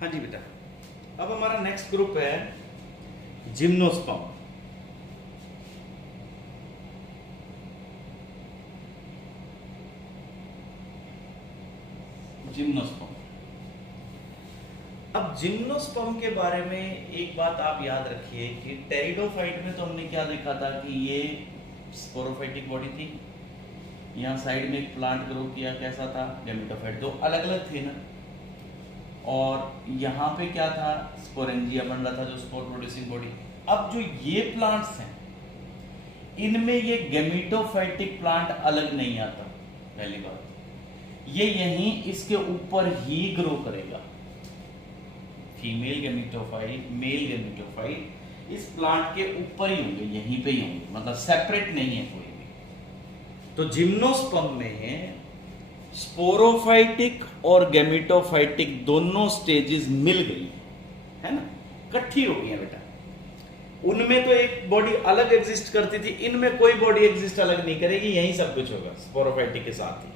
हाँ जी बेटा, अब हमारा नेक्स्ट ग्रुप है जिम्नोस्पर्म। जिम्नोस्पर्म। अब जिम्नोस्पर्म के बारे में एक बात आप याद रखिए कि टेरिडोफाइट में तो हमने क्या देखा था कि ये स्पोरोफाइटिक बॉडी थी, यहाँ साइड में एक प्लांट ग्रो किया, कैसा था, गैमेटोफाइट, दो अलग अलग थे ना। और यहाँ पे क्या था, स्पोरेंजिया बन रहा था जो स्पोर प्रोड्यूसिंग बॉडी। अब जो ये प्लांट्स हैं इनमें ये गैमेटोफाइटिक प्लांट अलग नहीं आता। पहली बात, ये यहीं इसके ऊपर ही ग्रो करेगा। फीमेल गैमेटोफाइट, मेल गैमेटोफाइट इस प्लांट के ऊपर ही होंगे, यहीं पे ही होंगे, मतलब सेपरेट नहीं है कोई भी। तो जिम्नोस्पर्म में स्पोरोफाइटिक और गैमेटोफाइटिक दोनों स्टेजेस मिल गई है ना, इकट्ठी हो गई है बेटा। उनमें तो एक बॉडी अलग एग्जिस्ट करती थी, इनमें कोई बॉडी एग्जिस्ट अलग नहीं करेगी, यही सब कुछ होगा स्पोरोफाइटिक के साथ ही।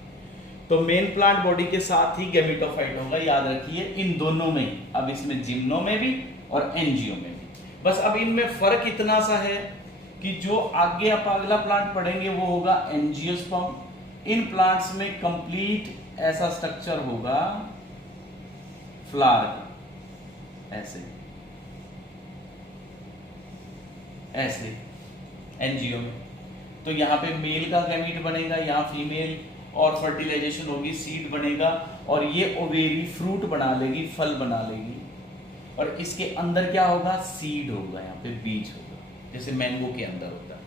तो मेन प्लांट बॉडी के साथ ही गैमेटोफाइट होगा, याद रखिए इन दोनों में ही। अब इसमें जिम्नो में भी और एंजियो में भी, बस अब इनमें फर्क इतना सा है कि जो आगे आप अगला प्लांट पढ़ेंगे वो होगा एंजियोस्पर्म। इन प्लांट्स में कंप्लीट ऐसा स्ट्रक्चर होगा फ्लावर का, ऐसे ऐसे एंजियो में। तो यहाँ पे मेल का गैमीट बनेगा, यहाँ फीमेल, और फर्टिलाइजेशन होगी, सीड बनेगा, और ये ओवेरी फ्रूट बना लेगी, फल बना लेगी, और इसके अंदर क्या होगा, सीड होगा, यहाँ पे बीज होगा, जैसे मैंगो के अंदर होता है।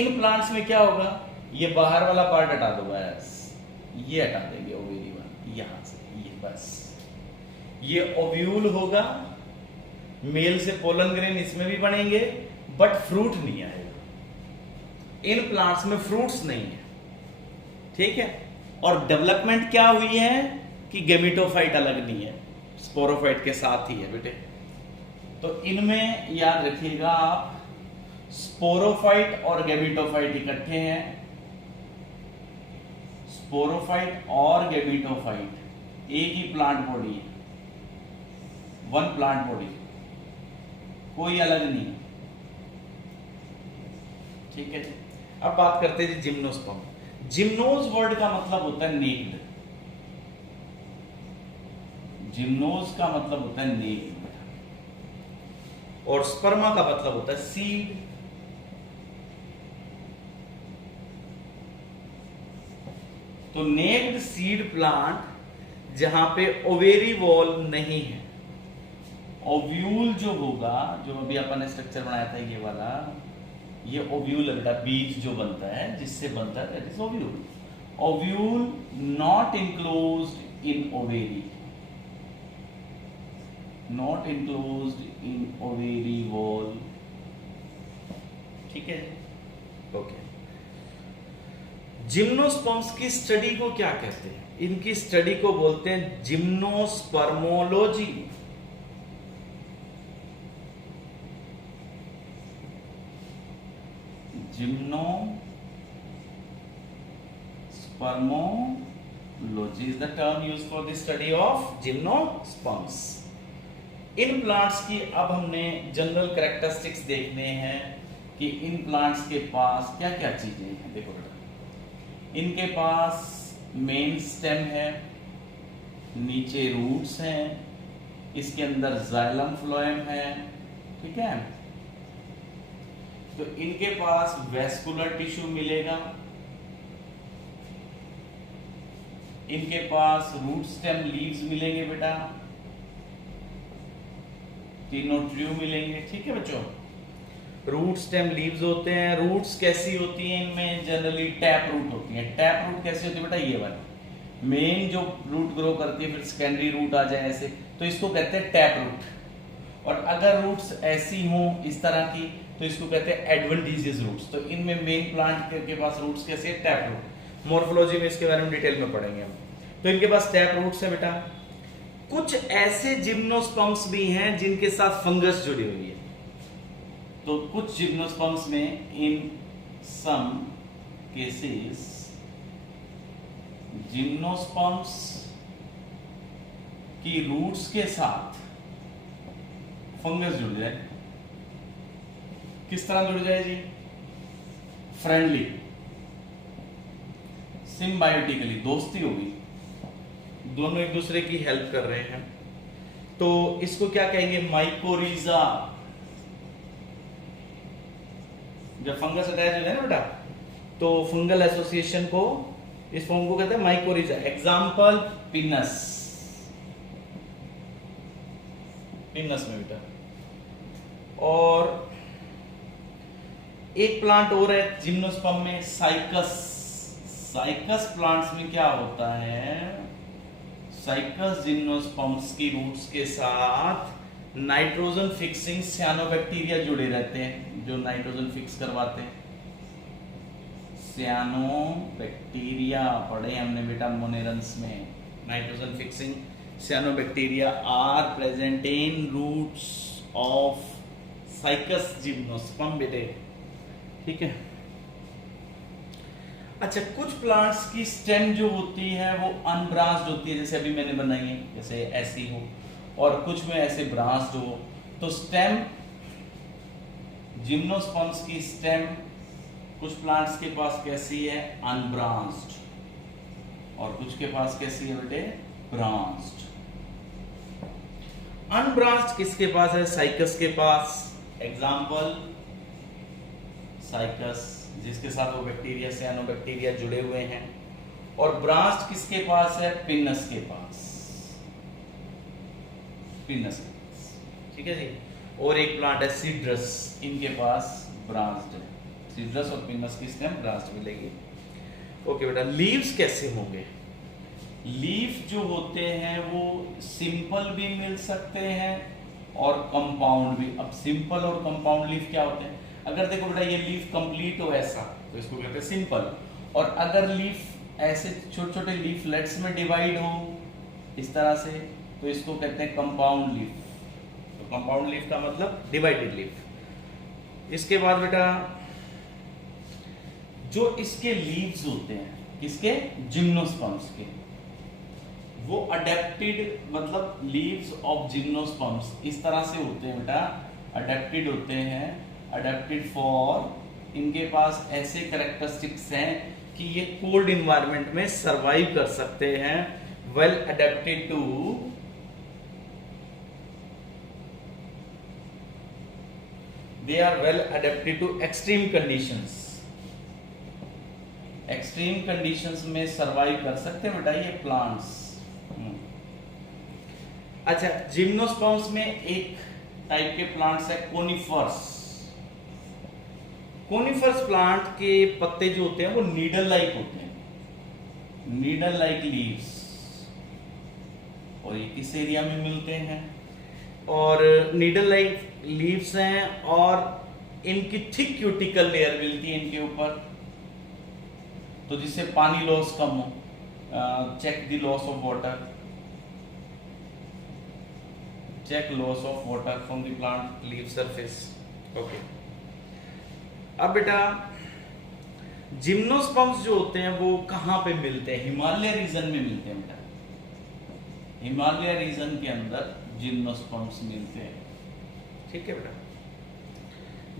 इन प्लांट्स में क्या होगा, ये बाहर वाला पार्ट हटा दो, बस ये हटा देंगे ओवेरी वाला, यहां से ये, बस ये ओव्यूल होगा, मेल से पोलन ग्रेन इसमें भी बनेंगे, बट फ्रूट नहीं आएगा। इन प्लांट्स में फ्रूट्स नहीं है, ठीक है। और डेवलपमेंट क्या हुई है कि गैमेटोफाइट अलग नहीं है, स्पोरोफाइट के साथ ही है बेटे। तो इनमें याद रखिएगा आप, स्पोरोफाइट और गैमेटोफाइट इकट्ठे हैं। स्पोरोफाइट और गैमेटोफाइट एक ही प्लांट बॉडी है, वन प्लांट बॉडी, कोई अलग नहीं, ठीक है। अब बात करते हैं जिम्नोस्पर्म। जिम्नोज वर्ड का मतलब होता है नेक्ड, जिम्नोज का मतलब होता है नेक्ड, और स्पर्मा का मतलब होता है सीड। तो नेक्ड सीड प्लांट जहां पे ओवेरी वॉल नहीं है, ओव्यूल जो होगा, जो अभी अपन ने स्ट्रक्चर बनाया था ये वाला, ये ओव्यूल बेटा, बीज जो बनता है जिससे बनता है, that is ovule. Ovule not enclosed in ovary, not enclosed in ovary wall, ठीक है, ओके। जिम्नोस्पर्म्स की स्टडी को क्या कहते हैं, इनकी स्टडी को बोलते हैं जिम्नोस्पर्मोलॉजी। Gymnospermology is the term used for the study of gymnosperms. In plants की अब हमने जनरल कैरेक्टरिस्टिक्स देखने हैं कि इन प्लांट्स के पास क्या क्या चीजें हैं। देखो बेटा, इनके पास मेन स्टेम है, नीचे रूट्स हैं, इसके अंदर जाइलम फ्लोएम है, ठीक है। तो इनके पास वेस्कुलर टिश्यू मिलेगा, इनके पास रूट स्टेम लीव्स मिलेंगे बेटा, तीनों ट्रू मिलेंगे, ठीक है बच्चों। रूट स्टेम लीव्स होते हैं। रूट्स कैसी होती हैं इनमें, जनरली टैप रूट होती हैं। टैप रूट कैसी होती है बेटा, ये वाली मेन जो रूट ग्रो करती है, फिर सेकेंडरी रूट आ जाए ऐसे, तो इसको कहते हैं टैप रूट। और अगर रूट्स ऐसी हों इस तरह की, तो इसको कहते हैं एडवेंटिशियस रूट्स। तो इनमें मेन प्लांट के पास रूट्स कैसे है, टैप रूट। मोर्फोलॉजी में इसके बारे में डिटेल में पढ़ेंगे हम। तो इनके पास टैप रूट्स है बेटा। कुछ ऐसे जिम्नोस्पर्म्स भी हैं जिनके साथ फंगस जुड़ी हुई है। तो कुछ जिम्नोस्पर्म्स में इन सम केसेस जिम्नोस्पर्म्स कि रूट्स के साथ फंगस जुड़ जाए। किस तरह जुड़ जाए जी? फ्रेंडली, सिम्बायोटिकली, दोस्ती होगी, दोनों एक दूसरे की हेल्प कर रहे हैं। तो इसको क्या कहेंगे? माइकोरिजा। जब फंगस अटैच हो जाए ना बेटा, तो फंगल एसोसिएशन को, इस फॉर्म को कहते हैं माइकोरिजा। एग्जाम्पल पिनस, पिनस में बेटा। और एक प्लांट और है जिम्नोस्पर्म में, साइकस। साइकस प्लांट्स में क्या होता है? साइकस जिम्नोस्पर्म्स की रूट्स के साथ नाइट्रोजन फिक्सिंग सियानोबैक्टीरिया जुड़े रहते हैं, जो नाइट्रोजन फिक्स करवाते हैं। सियानोबैक्टीरिया पढ़े हमने बेटा मोनेरंस में। Nitrogen fixing cyanobacteria are present in roots of cycas gymnosperm बेटे, ठीक है। अच्छा, कुछ प्लांट्स की स्टेम जो होती है वो अनब्रांच्ड होती है, जैसे अभी मैंने बनाई है, जैसे ऐसी हो, और कुछ में ऐसे ब्रांच्ड हो। तो स्टेम, जिम्नोस्पर्म्स की स्टेम कुछ प्लांट्स के पास कैसी है? अनब्रांच्ड, और कुछ के पास कैसी है बेटे? ब्रांच्ड। अनब्रांच्ड किसके पास है? साइकस के पास। एग्जांपल साइकस, जिसके साथ वो बैक्टीरिया, सियानोबैक्टीरिया जुड़े हुए हैं। और ब्रांच्ड किसके पास है? पिनस के पास, पिनस के पास, ठीक है जी। और एक प्लांट है सीड्रस, इनके पास ब्रांच्ड है। सीड्रस और पिनस की स्टेम ब्रांच्ड मिलेगी। ओके बेटा, लीव्स कैसे होंगे? लीफ जो होते हैं वो सिंपल भी मिल सकते हैं और कंपाउंड भी। अब सिंपल और कंपाउंड लीफ क्या होते हैं? अगर देखो बेटा ये लीफ कंप्लीट हो ऐसा, तो इसको कहते हैं सिंपल। और अगर लीफ ऐसे छोटे छोटे लीफलेट्स में डिवाइड हो इस तरह से, तो इसको कहते हैं कंपाउंड लीफ। तो कंपाउंड लीफ का मतलब डिवाइडेड लीफ। इसके बाद बेटा जो इसके लीव्स होते हैं, किसके? जिम्नोस्पर्म्स के, वो अडेप्टेड, मतलब लीव्स ऑफ जिम्नोस्पर्म्स इस तरह से होते हैं बेटा, अडेप्टेड होते हैं। अडेप्टेड फॉर, इनके पास ऐसे कैरेक्टरिस्टिक्स हैं कि ये कोल्ड इन्वायरमेंट में सरवाइव कर सकते हैं। Well adapted to they are well adapted to extreme conditions. Extreme conditions में सरवाइव कर सकते हैं बेटा ये प्लांट्स। अच्छा, जिम्नोस्पर्म्स में एक टाइप के प्लांट्स है कोनिफर्स। कोनिफर्स प्लांट के पत्ते जो होते हैं वो नीडल लाइक होते हैं, नीडल लाइक लीव्स, और ये किस एरिया में मिलते हैं? और नीडल लाइक लीव्स हैं, और इनकी थिक क्यूटिकल लेयर मिलती है इनके ऊपर, तो जिससे पानी लॉस कम हो। Check the loss of water, check loss of water from the plant leaf surface. Okay. अब बेटा जिम्नोस्पर्म्स जो होते हैं वो कहां पे मिलते हैं? हिमालय रीजन में मिलते हैं बेटा, हिमालय रीजन के अंदर जिम्नोस्पर्म्स मिलते हैं, ठीक है बेटा।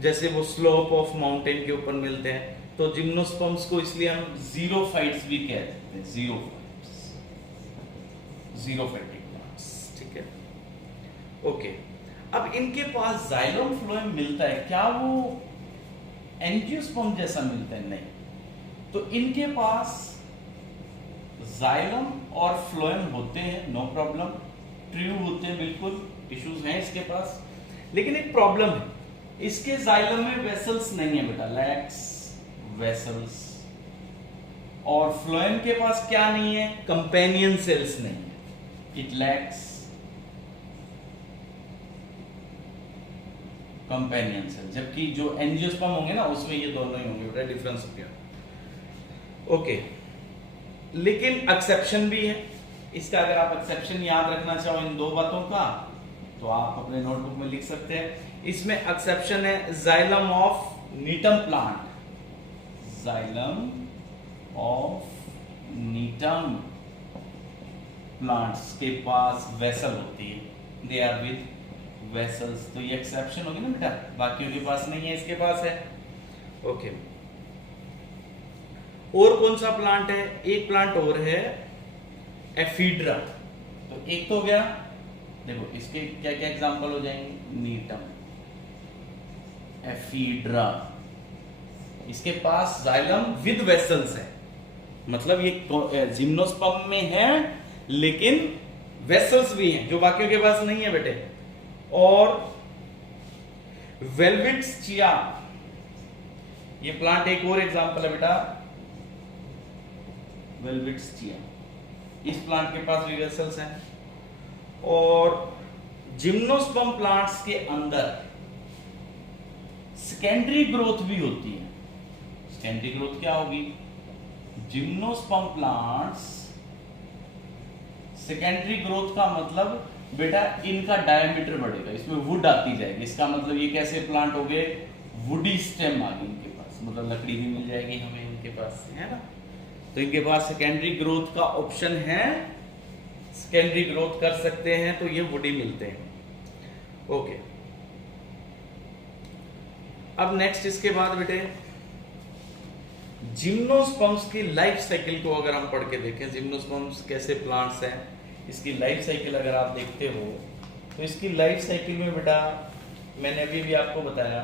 जैसे वो स्लोप ऑफ माउंटेन के ऊपर मिलते हैं, तो जिम्नोस्पर्म्स को इसलिए हम जीरोफाइट्स भी कह सकते हैं, जीरोफाइट्स, जीरोफाइटिक प्लांट्स, ठीक है। ओके, अब इनके पास जाइलम फ्लोएम मिलता है, क्या वो एंजियोस्पर्म जैसा मिलता है? नहीं। तो इनके पास जाइलम और फ्लोएम होते हैं, नो प्रॉब्लम, ट्रू होते हैं, बिल्कुल टिश्यूज हैं इसके पास। लेकिन एक प्रॉब्लम है, इसके जाइलम में वेसल्स नहीं है बेटा, लैक्स वेसल्स। और फ्लोएम के पास क्या नहीं है? कंपेनियन सेल्स नहीं है, इट लैक्स कंपेनियन सेल। जबकि जो एंजियोस्पर्म होंगे ना उसमें ये दोनों ही होंगे बेटा, डिफरेंस हो गया। ओके, लेकिन एक्सेप्शन भी है इसका। अगर आप एक्सेप्शन याद रखना चाहो इन दो बातों का, तो आप अपने नोटबुक में लिख सकते हैं। इसमें एक्सेप्शन है xylem of नीटम plant, xylem of नीटम plants के पास वेसल होती है, दे आर विद वेसल्स। तो ये एक्सेप्शन होगी ना बेटा, बाकियों के पास नहीं है, इसके पास है। ओके, और कौन सा प्लांट है? एक प्लांट और है, एफीड्रा। तो एक तो हो गया, देखो इसके क्या क्या एग्जांपल हो जाएंगे, नीटम, एफीड्रा, इसके पास जाइलम विद वेसल्स है, मतलब ये जिम्नोस्पर्म में है लेकिन वेसल्स भी हैं जो बाकियों के पास नहीं है बेटे। और वेल्विट्सचिया, ये प्लांट एक और एग्जांपल है बेटा, वेल्विट्सचिया, इस प्लांट के पास भी वेसल्स हैं। और जिम्नोस्पर्म प्लांट्स के अंदर सेकेंडरी ग्रोथ भी होती है। सेकेंडरी ग्रोथ क्या होगी? जिम्नोस्पर्म प्लांट्स, सेकेंडरी ग्रोथ का मतलब बेटा इनका डायमीटर बढ़ेगा, इसमें वुड आती जाएगी, इसका मतलब ये कैसे प्लांट हो गए? वुडी स्टेम आ गई इनके पास, मतलब लकड़ी भी मिल जाएगी हमें इनके पास, है ना। तो इनके पास सेकेंडरी ग्रोथ का ऑप्शन है, सेकेंडरी ग्रोथ कर सकते हैं, तो ये वुडी मिलते हैं। ओके, अब नेक्स्ट इसके बाद बेटे जिम्नोस्पर्म्स की लाइफ साइकिल को अगर हम पढ़ के देखें, जिम्नोस्पर्म्स कैसे प्लांट्स हैं, इसकी लाइफ साइकिल अगर आप देखते हो तो इसकी लाइफ साइकिल में बेटा मैंने अभी भी आपको बताया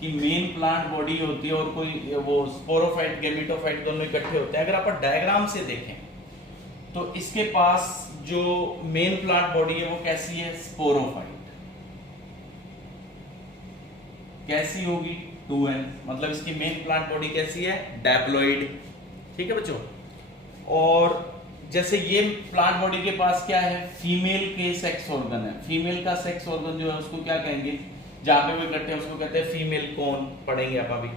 कि मेन प्लांट बॉडी होती है और कोई वो स्पोरोफाइट गैमेटोफाइट दोनों इकट्ठे होते हैं। अगर आप डायग्राम से देखें तो इसके पास जो मेन प्लांट बॉडी है वो कैसी है? स्पोरोफाइट। कैसी होगी? 2n, मतलब इसकी मेन प्लांट बॉडी कैसी है? डायप्लॉइड। ठीक है बच्चों। और जैसे ये प्लांट बॉडी के पास क्या है? फीमेल के सेक्स ऑर्गन है। फीमेल का सेक्स ऑर्गन जो है उसको क्या कहेंगे? जहां पे वो इकट्ठे हैं उसको कहते हैं फीमेल कोन, पढ़ेंगे आप अभी।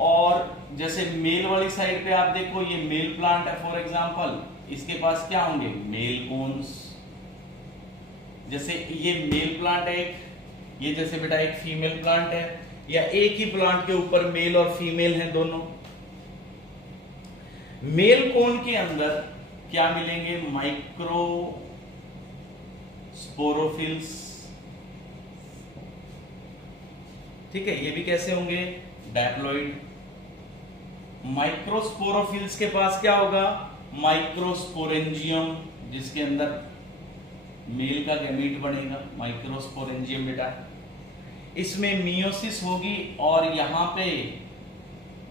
और जैसे मेल वाली साइड पे आप देखो, ये मेल प्लांट है फॉर एग्जांपल, इसके पास क्या होंगे? Male cones. जैसे ये मेल प्लांट है एक, ये जैसे बेटा एक फीमेल प्लांट है, या एक ही प्लांट के ऊपर मेल और फीमेल हैं दोनों। मेल कोन के अंदर क्या मिलेंगे? Micro sporophylls. ठीक है, ये भी कैसे होंगे? डायप्लॉइड। माइक्रोस्पोरोफिल्स के पास क्या होगा? माइक्रोस्पोरेंजियम, जिसके अंदर मेल का गैमीट बनेगा, माइक्रोस्पोरेंजियम बेटा। इसमें मियोसिस होगी और यहां पे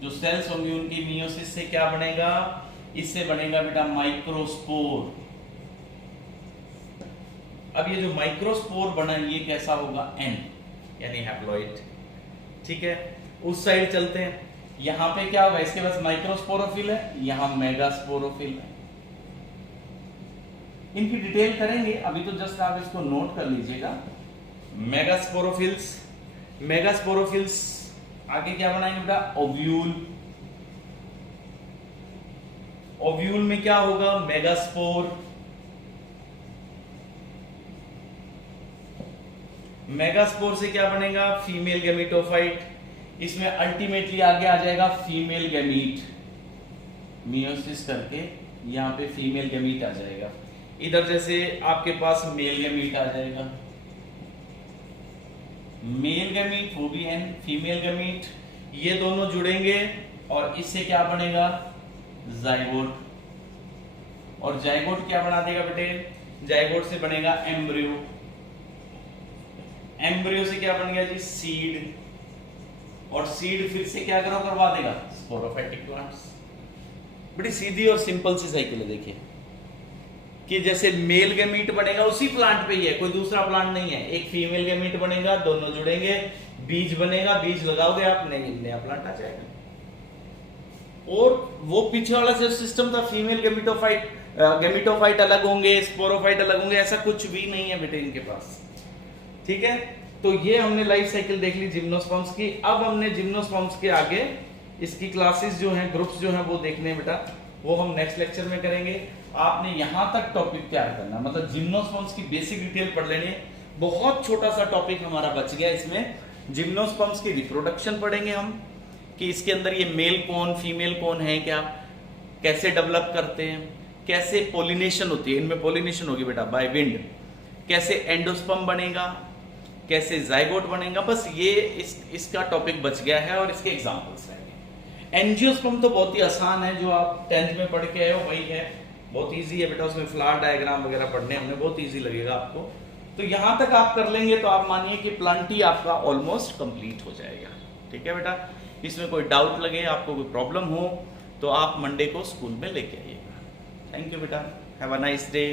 जो सेल्स होंगी उनकी मियोसिस से क्या बनेगा? इससे बनेगा बेटा माइक्रोस्पोर। अब ये जो माइक्रोस्पोर बना ये कैसा होगा? एन, यानी हैप्लॉइड। ठीक है, उस साइड चलते हैं। यहां पे क्या होगा? इसके पास माइक्रोस्पोरोफिल है, यहां मेगास्पोरोफिल है। इनकी डिटेल करेंगे, अभी तो जस्ट आप इसको नोट कर लीजिएगा। मेगास्पोरोफिल्स, मेगास्पोरोफिल्स आगे क्या बनाएंगे बेटा? ओव्यूल। ओव्यूल में क्या होगा? मेगास्पोर। मेगास्पोर से क्या बनेगा? Female gametophyte. इसमें अल्टीमेटली आगे आ जाएगा फीमेल गैमीट, मियोसिस करके यहां पे फीमेल गैमीट आ जाएगा। इधर जैसे आपके पास मेल गैमीट आ जाएगा, मेल गैमीट वो भी एन, फीमेल गैमीट, ये दोनों जुड़ेंगे और इससे क्या बनेगा? जाइगोट। और जाइगोट क्या बना देगा बेटे? जाइगोट से बनेगा एम्ब्रियो। एम्ब्रियो से क्या बन गया जी? सीड। और सीड फिर से क्या करवा देगा? Sporophytic plants. बड़ी सीधी और सिंपल सी साइकिल है। देखिए कि जैसे मेल गैमीट बनेगा उसी प्लांट पे ही है, कोई दूसरा प्लांट नहीं है। एक फीमेल गैमीट बनेगा, दोनों जुड़ेंगे, बीज बनेगा, बीज लगाओगे आप, नया प्लांट आ जाएगा। और वो पीछे वाला जो सिस्टम था, फीमेल गैमेटोफाइट, गैमेटोफाइट अलग होंगे, स्पोरोफाइट अलग होंगे, ऐसा कुछ भी नहीं है बेटे इनके पास। ठीक है, तो ये हमने लाइफ साइकिल देख ली जिम्नोस्पर्म्स की। अब हमने जिम्नोस्पर्म्स के आगे इसकी क्लासेस जो हैं, ग्रुप्स जो हैं वो देखने हैं बेटा, वो हम नेक्स्ट लेक्चर में करेंगे। आपने यहां तक टॉपिक तैयार करना, मतलब जिम्नोस्पर्म्स की बेसिक डिटेल पढ़ लेनी है। बहुत छोटा सा टॉपिक हमारा बच गया इसमें, जिम्नोस्पर्म्स की रिप्रोडक्शन पढ़ेंगे हम, कि इसके अंदर ये मेल कौन फीमेल कौन है क्या, कैसे डेवलप करते हैं, कैसे पोलिनेशन होती है, इनमें पोलिनेशन होगी बेटा बाय विंड, कैसे एंडोस्पर्म बनेगा, कैसे जाइगोट बनेगा, बस ये इसका टॉपिक बच गया है और इसके एग्जांपल्स रहेंगे। एंजियोस्पर्म तो बहुत ही आसान है, जो आप 10th में पढ़ के आए हो वही है, बहुत इजी है बेटा, उसमें फ्लावर डायग्राम वगैरह पढ़ने हमने बहुत इजी लगेगा आपको। तो यहां तक आप कर लेंगे तो आप मानिए कि प्लांटी आपका ऑलमोस्ट कंप्लीट हो जाएगा। ठीक है बेटा, इसमें कोई डाउट लगे, आपको कोई प्रॉब्लम हो तो आप मंडे को स्कूल में लेके आइएगा। थैंक यू बेटा, हैव अ नाइस डे।